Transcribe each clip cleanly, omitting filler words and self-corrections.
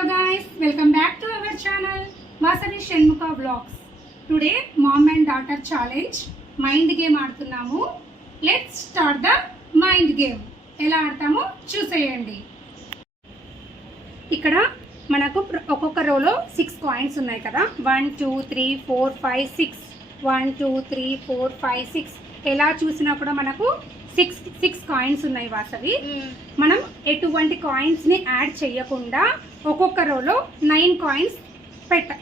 Hello guys, welcome back to our channel Vasavi Shenmukha Vlogs. Today mom and daughter challenge mind game ఆడుతున్నాము. Let's start the mind game. ఎలా ఆడతామో చూసేయండి. ఇక్కడ మనకు ఒక్కొక్క రోలో 6 కాయిన్స్ ఉన్నాయి కదా. 1 2 3 4 5 6 1 2 3 4 5 6 ఎలా చూసినా కూడా మనకు 6 కాయిన్స్ ఉన్నాయి వాసవి. మనం ఎటువంటి కాయిన్స్ ని యాడ్ చేయకుండా ఒక్కొక్క రోలో 9 కాయిన్స్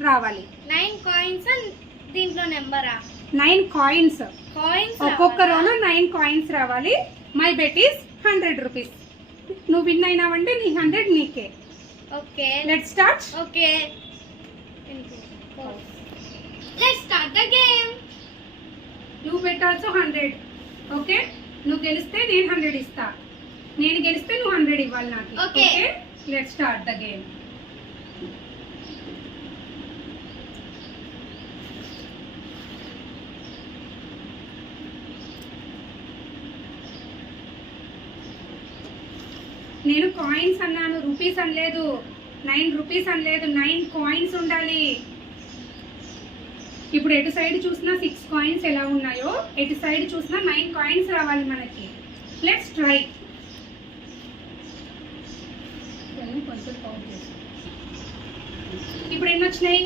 రావాలి. 9 కాయిన్స్ దీంట్లో నెంబరా? 9 కాయిన్స్ ఒక్కొక్క రోలో 9 కాయిన్స్ రావాలి. My bet is 100 rupees. నువ్వు విన్ అయినావంటే నీ 100 నీకే. Okay, let's start. Okay, let's start the game. You bet also 100. Okay, నువ్వు గెలిస్తే నేను 100 ఇస్తా, నేను గెలిస్తే నువ్వు 100 ఇవ్వాలి నాకు. Okay, let's start the game. నేను కాయిన్స్ అన్నాను, రూపీస్ అనలేదు. 9 రూపీస్ అనలేదు, 9 కాయిన్స్ ఉండాలి. ఇప్పుడు ఎటు సైడ్ చూసినా 6 కాయిన్స్ ఎలా ఉన్నాయో ఎటు సైడ్ చూసినా 9 కాయిన్స్ రావాలి మనకి. Let's try. ఇప్పుడు ఎన్ని వచ్చినాయి?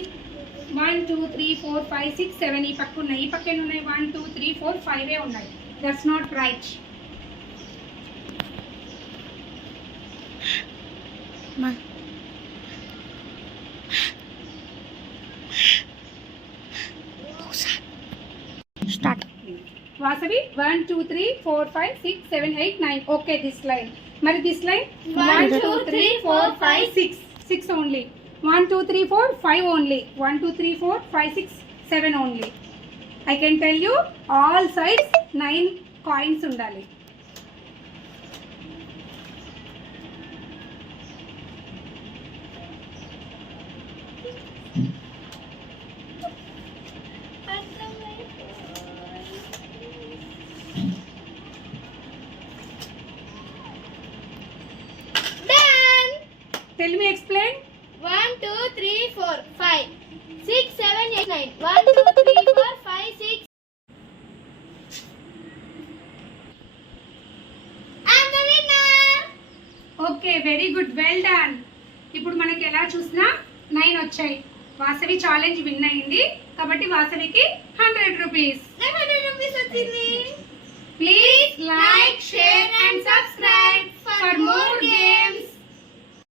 1 2 3 4 5 6 7 ఈ పక్క ఉన్నాయి. ఈ పక్క ఎన్ని ఉన్నాయి? 1 2 3 4 5 ఉన్నాయి. That's not right. Start. Vasavi 1 2 3 4 5 6 7 8 9. Okay, this line. మరి this line 1 2 3 4 5 6 only. 1 2 3 4 5 only. 1 2 3 4 5 6 7 only. I can tell you all sides 9 coins ఉండాలి. Tell me, explain. 1 2 3 4 5 6 7 8 9. 1 2 3 4 5 6. I'm the winner. Okay, very good, well done. ఇప్పుడు మనకి ఎలా చూసినా 9 వచ్చాయి. వాసవి ఛాలెంజ్ విన్ అయింది కాబట్టి వాసవికి 100 రూపీస్. 100 రూపీస్ వచ్చింది. Please like, share and subscribe for more games.